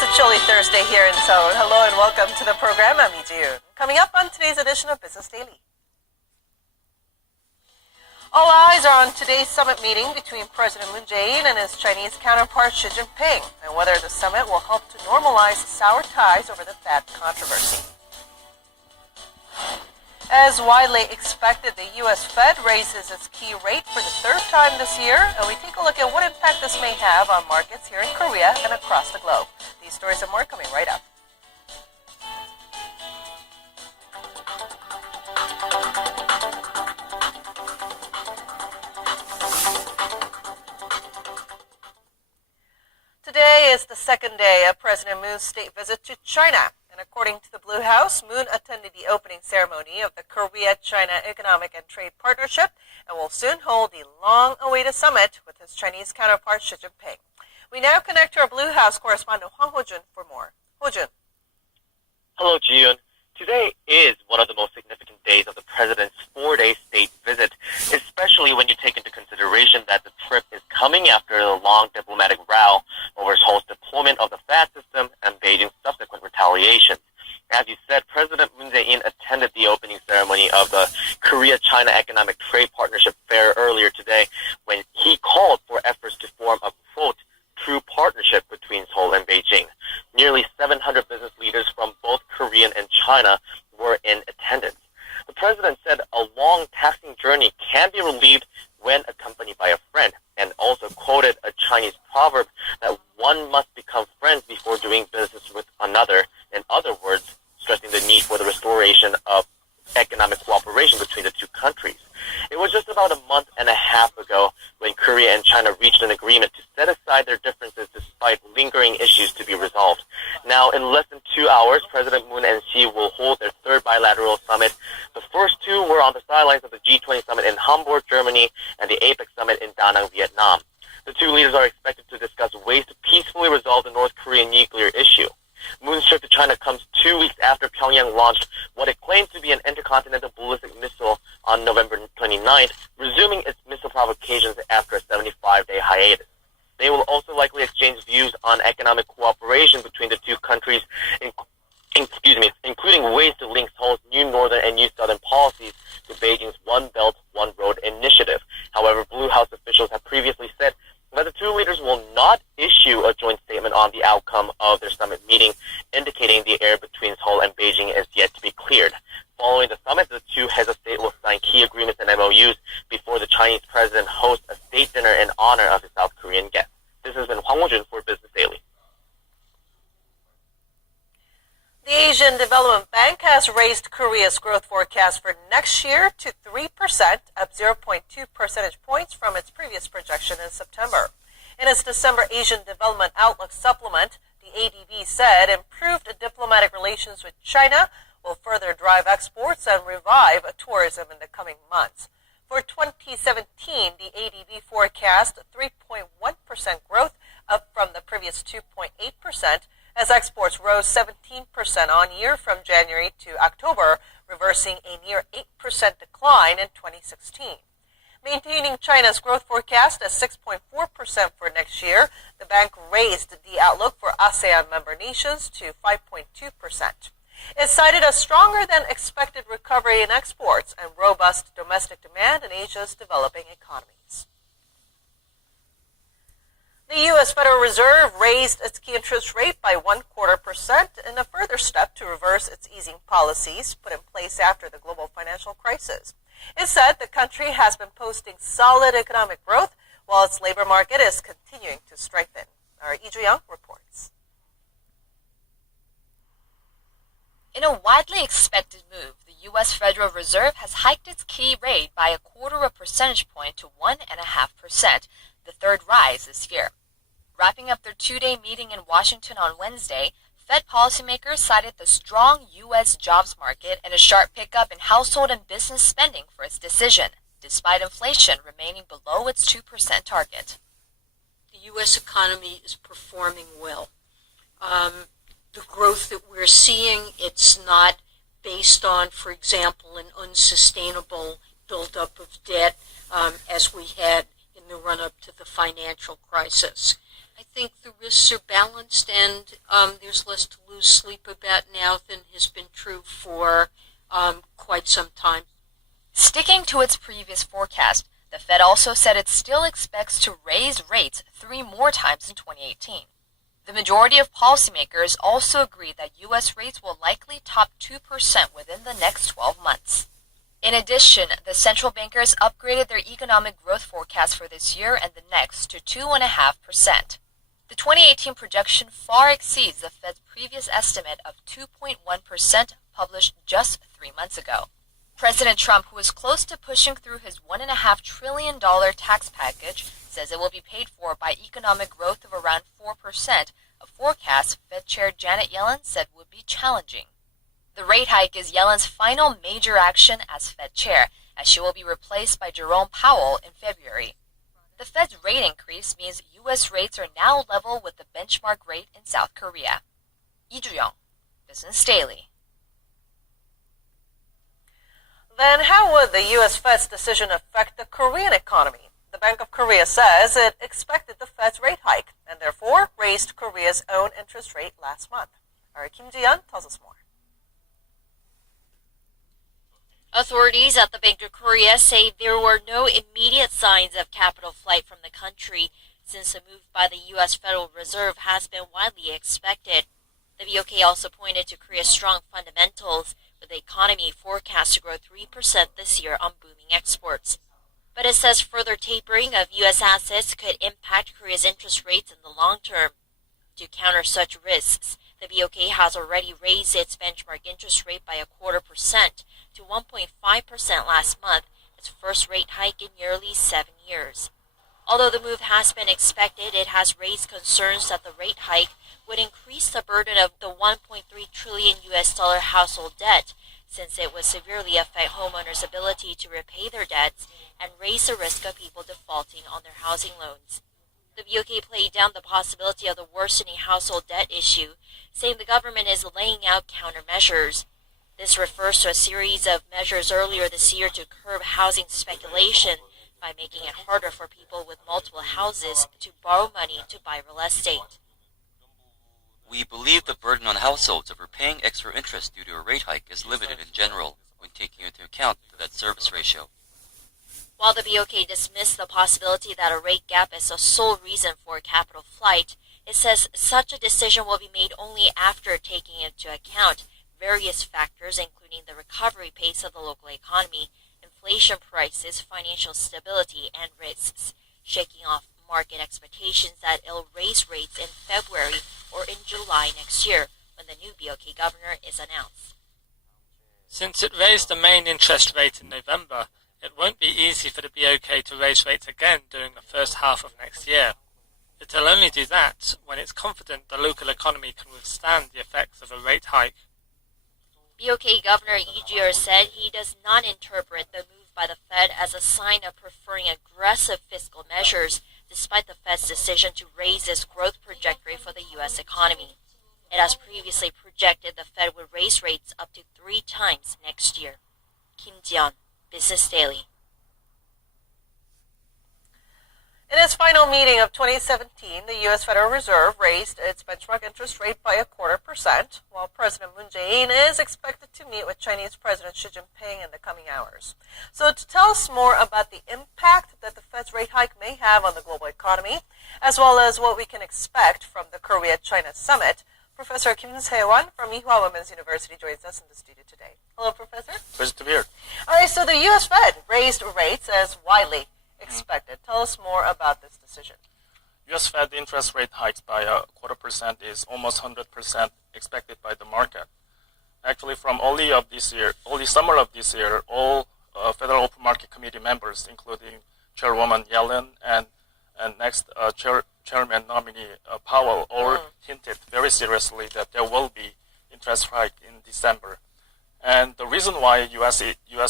It's a chilly Thursday here in Seoul. Hello and welcome to the program. I'm Lee Ji-yoon. Coming up on today's edition of Business Daily. All eyes are on today's summit meeting between President Moon Jae-in and his Chinese counterpart Xi Jinping, and whether the summit will help to normalize sour ties over the THAAD controversy. As widely expected, the U.S. Fed raises its key rate for the third time this year, and we take a look at what impact this may have on markets here in Korea and across the globe. These stories and more coming right up. Today is the second day of President Moon's state visit to China. And according to the Blue House, Moon attended the opening ceremony of the Korea-China Economic and Trade Partnership and will soon hold the long-awaited summit with his Chinese counterpart Xi Jinping. We now connect to our Blue House correspondent Hwang Ho-jun for more. Ho-jun. Hello, Ji-yoon. Today is one of the most significant days of the president's 4-day state visit, especially when you take into consideration that the trip is coming after a long diplomatic row over Seoul's deployment of the THAAD system and Beijing's subsequent retaliations. As you said, President Moon Jae-in attended the opening ceremony of the Korea-China Economic Trade Partnership Fair earlier today when he called for efforts to form a, quote, true partnership between Seoul and Beijing. Nearly 700 business leaders from both Korea and China were in attendance. The president said a long, taxing journey can be relieved when accompanied by a friend, and also quoted a Chinese proverb that one must become friends before doing business with another. In other words, stressing the need for the restoration of economic cooperation between the two countries. It was just about a month and a half ago when Korea and China reached an agreement to set aside their differences despite lingering issues to be resolved. Now, in less than 2 hours, President Moon and Xi will hold their third bilateral summit. The first two were on the sidelines of the G20 summit in Hamburg, Germany, and the APEC summit in Da Nang, Vietnam. The two leaders are expected to discuss ways to peacefully resolve the North Korean nuclear issue. Moon's trip to China comes 2 weeks after Pyongyang launched what it claims to be an intercontinental ballistic missile on November 29th, resuming its missile provocations after a 75-day hiatus. They will also likely exchange views on economic cooperation between the two countries, including ways to link Seoul's new northern and new southern policies to Beijing's One Belt, One Road initiative. However, Blue House officials have previously said that the two leaders will not issue a joint statement on the outcome of their summit meeting, indicating the air between Seoul and Beijing is yet to be cleared. Following the summit, the two heads of state will sign key agreements and MOUs before the Chinese president hosts a state dinner in honor of his South Korean guest. This has been Hwang Ho-jun for Business Daily. The Asian Development Bank has raised Korea's growth forecast for next year to 3%, up 0.2 percentage points from its previous projection in September. In its December Asian Development Outlook supplement, the ADB said improved diplomatic relations with China will further drive exports and revive tourism in the coming months. For 2017, the ADB forecast 3.1% growth, up from the previous 2.8%, as exports rose 17% on year from January to October, reversing a near 8% decline in 2016. Maintaining China's growth forecast at 6.4% for next year, the bank raised the outlook for ASEAN member nations to 5.2%. It cited a stronger than expected recovery in exports and robust domestic demand in Asia's developing economies. The U.S. Federal Reserve raised its key interest rate by 0.25% in a further step to reverse its easing policies put in place after the global financial crisis. It said the country has been posting solid economic growth while its labor market is continuing to strengthen. Our Lee Ju-young reports. In a widely expected move, the U.S. Federal Reserve has hiked its key rate by 0.25 percentage point to 1.5%, the third rise this year. Wrapping up their 2-day meeting in Washington on Wednesday, Fed policymakers cited the strong U.S. jobs market and a sharp pickup in household and business spending for its decision, despite inflation remaining below its 2% target. The U.S. economy is performing well. The growth that we're seeing, it's not based on, for example, an unsustainable buildup of debt as we had in the run-up to the financial crisis. I think the risks are balanced, and there's less to lose sleep about now than has been true for quite some time. Sticking to its previous forecast, the Fed also said it still expects to raise rates 3 more times in 2018. The majority of policymakers also agree that U.S. rates will likely top 2% within the next 12 months. In addition, the central bankers upgraded their economic growth forecast for this year and the next to 2.5%. The 2018 projection far exceeds the Fed's previous estimate of 2.1% published just 3 months ago. President Trump, who is close to pushing through his $1.5 trillion tax package, says it will be paid for by economic growth of around 4%, a forecast Fed Chair Janet Yellen said would be challenging. The rate hike is Yellen's final major action as Fed Chair, as she will be replaced by Jerome Powell in February. The Fed's rate increase means U.S. rates are now level with the benchmark rate in South Korea. Lee Ju-young, Business Daily. Then how would the U.S. Fed's decision affect the Korean economy? The Bank of Korea says it expected the Fed's rate hike and therefore raised Korea's own interest rate last month. Our Kim Ji-yeon tells us more. Authorities at the Bank of Korea say there were no immediate signs of capital flight from the country since the move by the U.S. Federal Reserve has been widely expected. The BOK also pointed to Korea's strong fundamentals, with the economy forecast to grow 3% this year on booming exports. But it says further tapering of U.S. assets could impact Korea's interest rates in the long term. To counter such risks, the BOK has already raised its benchmark interest rate by 0.25% to 1.5% last month, its first rate hike in nearly 7 years. Although the move has been expected, it has raised concerns that the rate hike would increase the burden of the $1.3 trillion household debt, since it would severely affect homeowners' ability to repay their debts and raise the risk of people defaulting on their housing loans. The BOK played down the possibility of the worsening household debt issue, saying the government is laying out countermeasures. This refers to a series of measures earlier this year to curb housing speculation by making it harder for people with multiple houses to borrow money to buy real estate. We believe the burden on households of repaying extra interest due to a rate hike is limited in general when taking into account the debt service ratio. While the BOK dismissed the possibility that a rate gap is the sole reason for capital flight, it says such a decision will be made only after taking into account various factors, including the recovery pace of the local economy, inflation prices, financial stability, and risks, shaking off market expectations that it'll raise rates in February or in July next year, when the new BOK governor is announced. Since it raised the main interest rate in November, it won't be easy for the BOK to raise rates again during the first half of next year. It'll only do that when it's confident the local economy can withstand the effects of a rate hike. BOK Governor Lee Ju-yeon said he does not interpret the move by the Fed as a sign of preferring aggressive fiscal measures, despite the Fed's decision to raise its growth trajectory for the U.S. economy. It has previously projected the Fed would raise rates up to 3 times next year. Kim Ji-yeon, Business Daily. In its final meeting of 2017, the U.S. Federal Reserve raised its benchmark interest rate by 0.25%, while President Moon Jae-in is expected to meet with Chinese President Xi Jinping in the coming hours. So to tell us more about the impact that the Fed's rate hike may have on the global economy, as well as what we can expect from the Korea-China summit, Professor Kim Se-won from Ewha Women's University joins us in the studio today. Hello, Professor. Pleasure to be here. All right, so the U.S. Fed raised rates as widely expected. Tell us more about this decision. U.S. Fed interest rate hikes by 0.25% is almost 100% expected by the market. Actually, from early summer of this year, all Federal Open Market Committee members, including Chairwoman Yellen and next Chairman nominee Powell, all hinted very seriously that there will be interest hike in December. And the reason why U.S.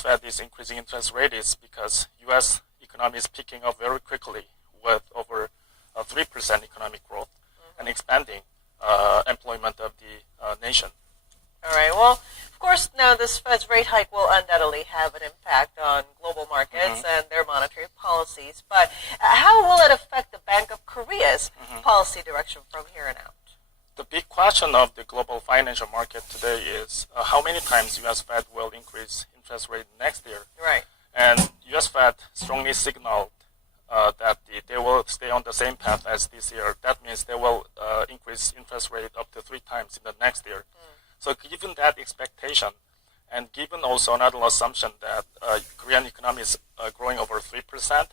Fed is increasing interest rate is because U.S. economy is picking up very quickly with over 3% economic growth and expanding employment of the nation. All right. Well, of course, now this Fed's rate hike will undoubtedly have an impact on global markets and their monetary policies. But how will it affect the Bank of Korea's policy direction from here on out? The big question of the global financial market today is how many times U.S. Fed will increase interest rate next year. Right. And U.S. Fed strongly signaled that they will stay on the same path as this year. That means they will increase interest rate up to 3 times in the next year. So given that expectation, and given also another assumption that Korean economy is growing over 3%,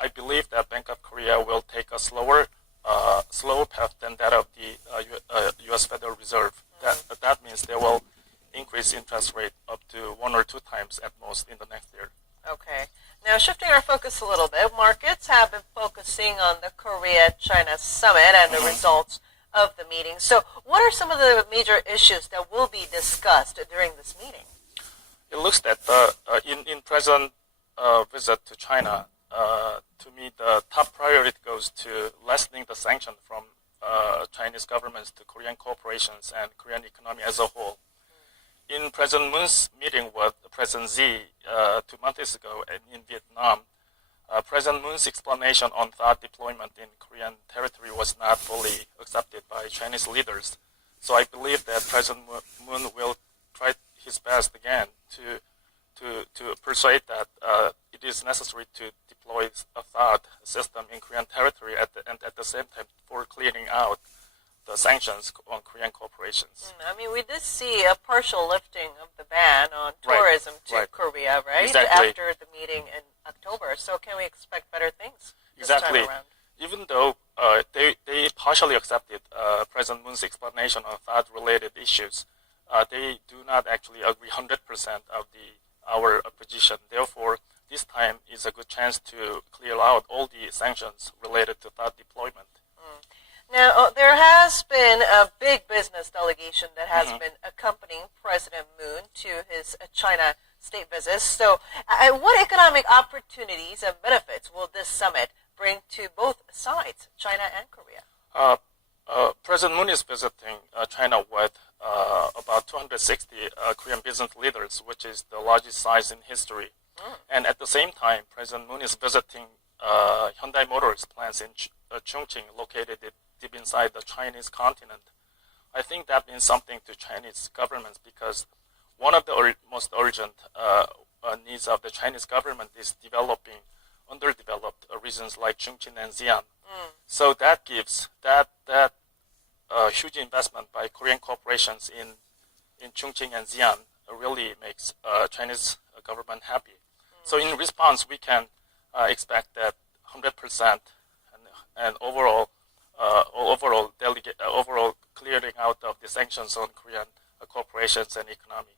I believe that Bank of Korea will take a slower path than that of the U.S. Federal Reserve. That means they will increase interest rate up to 1 or 2 times at most in the next year. Okay. Now, shifting our focus a little bit, markets have been focusing on the Korea-China summit and the results of the meeting. So what are some of the major issues that will be discussed during this meeting? It looks that in present visit to China, to me, the top priority goes to lessening the sanction from Chinese governments to Korean corporations and Korean economy as a whole. In President Moon's meeting with President Xi 2 months ago in Vietnam, President Moon's explanation on THAAD deployment in Korean territory was not fully accepted by Chinese leaders. So I believe that President Moon will try his best again to persuade that it is necessary to deploy a THAAD system in Korean territory and at the same time for clearing out the sanctions on Korean corporations. I mean, we did see a partial lifting of the ban on tourism to Korea, right? Exactly. After the meeting in October. So can we expect better things this Exactly. time around? Even though they partially accepted President Moon's explanation on THAAD-related issues, they do not actually agree 100% of our position. Therefore, this time is a good chance to clear out all the sanctions related to THAAD deployment. Now, there has been a big business delegation that has been accompanying President Moon to his China state visits. So what economic opportunities and benefits will this summit bring to both sides, China and Korea? President Moon is visiting China with about 260 Korean business leaders, which is the largest size in history. And at the same time, President Moon is visiting Hyundai Motors plants in Chongqing, located deep inside the Chinese continent. I think that means something to Chinese governments because one of the most urgent needs of the Chinese government is developing underdeveloped regions like Chongqing and Xi'an. So that gives that huge investment by Korean corporations in Chongqing and Xi'an really makes Chinese government happy. So in response, we can expect that 100% and overall clearing out of the sanctions on Korean corporations and economy.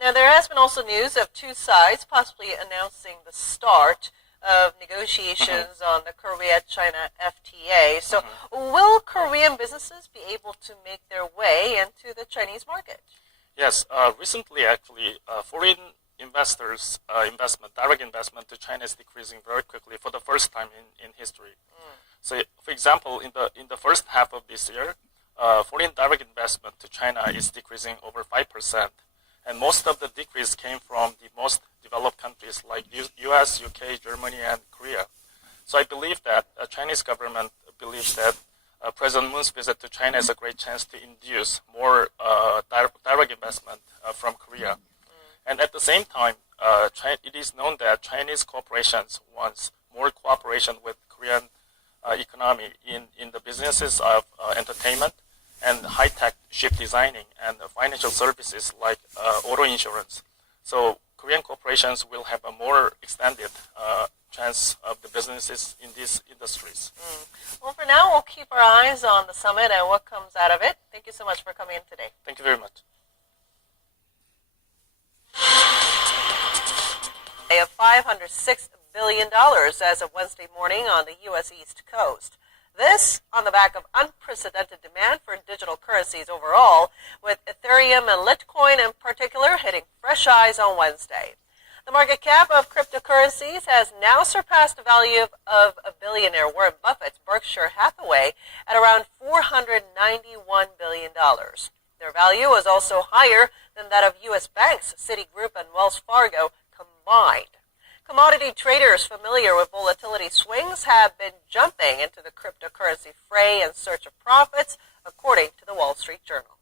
Now, there has been also news of two sides possibly announcing the start of negotiations on the Korea-China FTA. So will Korean businesses be able to make their way into the Chinese market? Yes, recently actually foreign investors' direct investment to China is decreasing very quickly for the first time in history. So, for example, in the first half of this year, foreign direct investment to China is decreasing over 5%, and most of the decrease came from the most developed countries like U.S., UK, Germany, and Korea. So I believe that the Chinese government believes that President Moon's visit to China is a great chance to induce more direct investment from Korea. And at the same time, it is known that Chinese corporations want more cooperation with Korean economy in the businesses of entertainment and high-tech ship designing and financial services like auto insurance. So Korean corporations will have a more extended chance of the businesses in these industries. Well, for now, we'll keep our eyes on the summit and what comes out of it. Thank you so much for coming in today. Thank you very much. Of $506 billion as of Wednesday morning on the U.S. East Coast. This on the back of unprecedented demand for digital currencies overall, with Ethereum and Litecoin in particular hitting fresh highs on Wednesday. The market cap of cryptocurrencies has now surpassed the value of a billionaire Warren Buffett's Berkshire Hathaway at around $491 billion. Their value was also higher than that of U.S. banks Citigroup and Wells Fargo combined. Commodity traders familiar with volatility swings have been jumping into the cryptocurrency fray in search of profits, according to the Wall Street Journal.